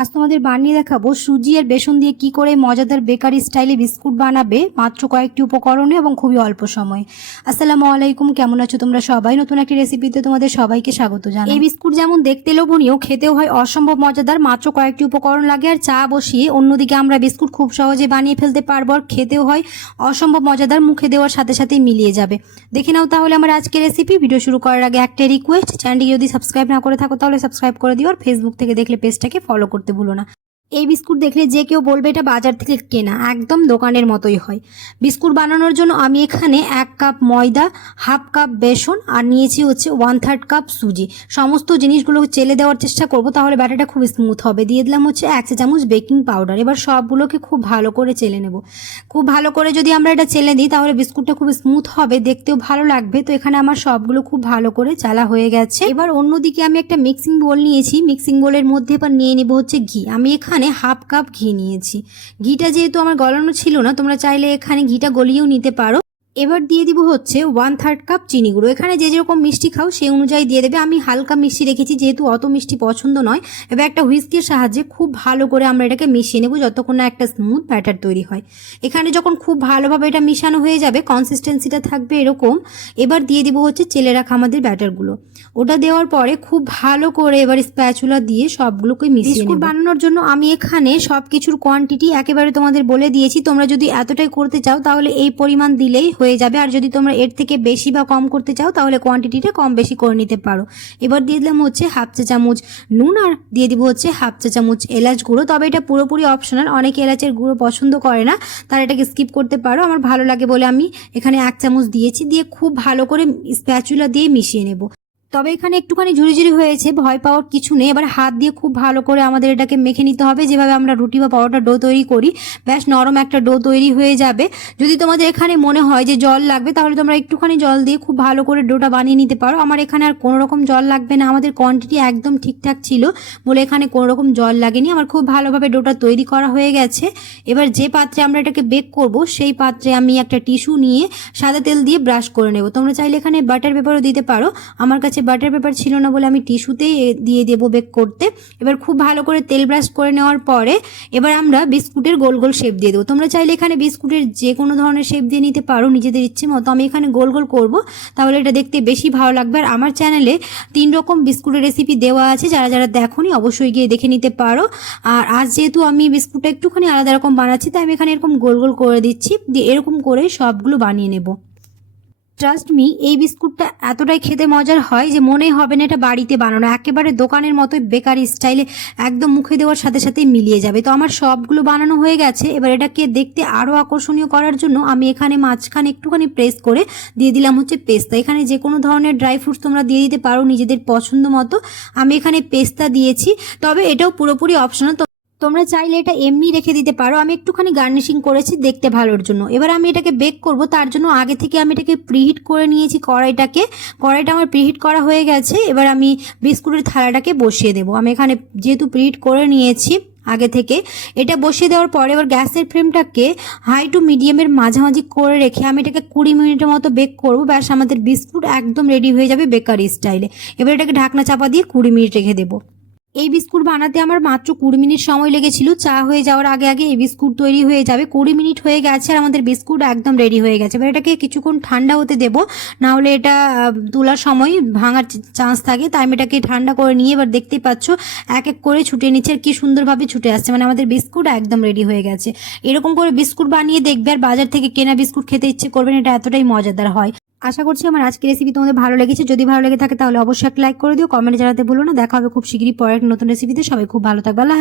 আজ তোমাদের বানিয়ে দেখাবো সুজি আর বেসন দিয়ে কি করে মজাদার বেকারি স্টাইলে বিস্কুট বানাবে, মাত্র কয়েকটি উপকরণে এবং খুবই অল্প সময়। আসসালামু আলাইকুম, কেমন আছো তোমরা সবাই? নতুন একটি রেসিপিতে তোমাদের সবাইকে স্বাগত জানাই। এই বিস্কুট যেমন দেখতে লোভনীয়, খেতেও হয় অসম্ভব মজাদার, মাত্র কয়েকটি উপকরণ লাগে আর চা বসিয়ে অন্যদিকে আমরা বিস্কুট খুব সহজে বানিয়ে ফেলতে পারব আর খেতেও হয় অসম্ভব মজাদার, মুখে দেওয়ার সাথে সাথেই মিলিয়ে যাবে। দেখে নাও তাহলে আমার আজকে রেসিপি ভিডিও শুরু করার আগে একটা রিকোয়েস্ট চ্যানেলটি যদি সাবস্ক্রাইব না করে থাকো তাহলে সাবস্ক্রাইব করে দিও আর ফেসবুক থেকে দেখলে পেজটাকে ফলো করতে ভুলো না এই বিস্কুট দেখলে যে কেউ বলবে এটা বাজার থেকে কেনা, একদম দোকানের মতোই হয়। বিস্কুট বানানোর জন্য আমি এখানে এক কাপ ময়দা, হাফ কাপ বেসন আর নিয়েছি হচ্ছে ওয়ান থার্ড কাপ সুজি। সমস্ত জিনিসগুলো চেলে দেওয়ার চেষ্টা করব, তাহলে ব্যাটারটা খুব স্মুথ হবে। দিয়ে দিলাম হচ্ছে এক চা চামচ বেকিং পাউডার এবার সবগুলোকে খুব ভালো করে চেলে নেব। খুব ভালো করে যদি আমরা এটা চেলে দিই, তাহলে বিস্কুটটা খুব স্মুথ হবে, দেখতেও ভালো লাগবে। তো এখানে আমার সবগুলো খুব ভালো করে চালা হয়ে গেছে। এবার অন্যদিকে আমি একটা মিক্সিং বোল নিয়েছি। মিক্সিং বোলের মধ্যে এবার নিয়ে নিব হচ্ছে ঘি। আমি এখানে হাফ কাপ ঘি নিয়েছি। ঘিটা যেহেতু আমার গলানো ছিল না, তোমরা চাইলে এখানে ঘিটা গলিয়েও নিতে পারো। এবার দিয়ে দিব হচ্ছে ওয়ান থার্ড কাপ চিনি গুঁড়ো এখানে যে যেরকম মিষ্টি খাও সেই অনুযায়ী দিয়ে দেবে। আমি হালকা মিষ্টি রেখেছি, যেহেতু অত মিষ্টি পছন্দ নয়। এবার একটা হুইস্কির সাহায্যে খুব ভালো করে আমরা এটাকে মিশিয়ে নেব, যতক্ষণ না একটা স্মুথ ব্যাটার তৈরি হয়। এখানে যখন খুব ভালোভাবে এটা মিশানো হয়ে যাবে কনসিস্টেন্সিটা থাকবে এরকম। এবার দিয়ে দিব হচ্ছে চেলে রাখা আমাদের ব্যাটারগুলো। ওটা দেওয়ার পরে খুব ভালো করে এবার স্প্যাচুলা দিয়ে সবগুলোকে মিশিয়ে বিস্কুট বানানোর জন্য আমি এখানে সব কিছুর কোয়ান্টিটি একেবারে তোমাদের বলে দিয়েছি। তোমরা যদি এতটাই করতে চাও, তাহলে এই পরিমাণ দিলেই হয়ে যাবে। আর যদি তোমরা এর থেকে বেশি বা কম করতে চাও, তাহলে কোয়ান্টিটিটা কম বেশি করে নিতে পারো। এবার দিয়ে দিলাম হচ্ছে হাফ চা চামচ নুন আর দিয়ে দিব হচ্ছে হাফ চা চামচ এলাচ গুঁড়ো। তবে এটা পুরোপুরি অপশনাল অনেক এলাচের গুঁড়ো পছন্দ করে না, তারা এটাকে স্কিপ করতে পারো। আমার ভালো লাগে বলে আমি এখানে এক চামচ দিয়েছি। দিয়ে খুব ভালো করে স্প্যাচুলা দিয়ে মিশিয়ে নেব। তবে এখানে একটুখানি ঝুড়ি ঝুড়ি হয়েছে, ভয় পাওয়ার কিছু নেই। এবার হাত দিয়ে খুব ভালো করে আমাদের এটাকে মেখে নিতে হবে। যেভাবে আমরা রুটি বা পরোটা ডো তৈরি করি, ব্যাস নরম একটা ডো তৈরি হয়ে যাবে। যদি তোমাদের এখানে মনে হয় যে জল লাগবে, তাহলে তোমরা একটুখানি জল দিয়ে খুব ভালো করে ডোটা বানিয়ে নিতে পারো। আমার এখানে আর কোনো রকম জল লাগবে না। আমাদের কোয়ান্টিটি একদম ঠিকঠাক ছিল বলে এখানে কোনো রকম জল লাগেনি। আমার খুব ভালোভাবে ডোটা তৈরি করা হয়ে গেছে। এবার যে পাত্রে আমরা এটাকে বেক করব, সেই পাত্রে আমি একটা টিস্যু নিয়ে সাদা তেল দিয়ে ব্রাশ করে নেব। তোমরা চাইলে এখানে বাটার পেপারও দিতে পারো। আমার কাছে বাটার পেপার ছিল না বলে আমি টিস্যুতেই দিয়ে দেবো বেক করতে। এবার খুব ভালো করে তেল ব্রাশ করে নেওয়ার পরে এবার আমরা বিস্কুটের গোল গোল শেপ দিয়ে দেবো। তোমরা চাইলে এখানে বিস্কুটের যে কোনো ধরনের শেপ দিয়ে নিতে পারো, নিজেদের ইচ্ছে মতো। আমি এখানে গোল গোল করব, তাহলে এটা দেখতে বেশি ভালো লাগবে। আর আমার চ্যানেলে তিন রকম বিস্কুটের রেসিপি দেওয়া আছে, যারা যারা দেখোনি অবশ্যই গিয়ে দেখে নিতে পারো। আর আজ যেহেতু আমি বিস্কুটটা একটুখানি আলাদা রকম বানাচ্ছি, তাই আমি এখানে এরকম গোল গোল করে দিচ্ছি, দিয়ে এরকম করে সবগুলো বানিয়ে নেব। ট্রাস্ট মি এই বিস্কুটটা এতটাই খেতে মজার হয় যে মনে হবে না এটা বাড়িতে বানানো। একেবারে দোকানের মতো বেকারি স্টাইলে একদম মুখে দেওয়ার সাথে সাথেই মিলিয়ে যাবে। তো আমার সবগুলো বানানো হয়ে গেছে। এবার এটাকে দেখতে আরও আকর্ষণীয় করার জন্য আমি এখানে মাঝখানে একটুখানি প্রেস করে দিয়ে দিলাম হচ্ছে পেস্তা। এখানে যে কোনো ধরনের ড্রাই ফ্রুটস তোমরা দিয়ে দিতে পারো নিজেদের পছন্দ মতো। আমি এখানে পেস্তা দিয়েছি। তবে এটাও পুরোপুরি অপশনাল তোমরা চাইলে এটা এমনি রেখে দিতে পারো। আমি একটুখানি গার্নিশিং করেছি দেখতে ভালোর জন্য। এবার আমি এটাকে বেক করব, তার জন্য আগে থেকে আমি এটাকে প্রিহিট করে নিয়েছি কড়াইটাকে। কড়াইটা আমার প্রিহিট করা হয়ে গেছে। এবার আমি বিস্কুটের থালাটাকে বসিয়ে দেবো। আমি এখানে যেহেতু প্রিহিট করে নিয়েছি আগে থেকে, এটা বসিয়ে দেওয়ার পরে এবার গ্যাসের ফ্লেমটাকে হাই টু মিডিয়ামের মাঝামাঝি করে রেখে আমি এটাকে কুড়ি মিনিটের মতো বেক করব। ব্যাস, আমাদের বিস্কুট একদম রেডি হয়ে যাবে বেকারি স্টাইলে এবার এটাকে ঢাকনা চাপা দিয়ে কুড়ি মিনিট রেখে দেবো। এই বিস্কুট বানাতে আমার মাত্র কুড়ি মিনিট সময় লেগেছিল। চা হয়ে যাওয়ার আগে আগে এই বিস্কুট তৈরি হয়ে যাবে। কুড়ি মিনিট হয়ে গেছে আর আমাদের বিস্কুট একদম রেডি হয়ে গেছে। এবার এটাকে কিছুক্ষণ ঠান্ডা হতে দেব। না হলে এটা তোলার সময় ভাঙার চান্স থাকে। তাই আমি এটাকে ঠান্ডা করে নিয়ে এবার দেখতেই পাচ্ছ, এক এক করে ছুটে নিচ্ছে আর কি সুন্দরভাবে ছুটে আসছে। মানে আমাদের বিস্কুট একদম রেডি হয়ে গেছে। এরকম করে বিস্কুট বানিয়ে দেখবে আর বাজার থেকে কেনা বিস্কুট খেতে ইচ্ছে করবেন এটা এতটাই মজাদার হয়। আশা করছি আমার আজকের রেসিপি তোমাদের ভালো লেগেছে। যদি ভালো লেগে থাকে তাহলে অবশ্যই লাইক করে দিও। কমেন্ট জানাতে ভুলো না। দেখা হবে খুব শীঘ্রই পরের নতুন রেসিপিতে সবাই খুব ভালো থাকবে। আল্লাহ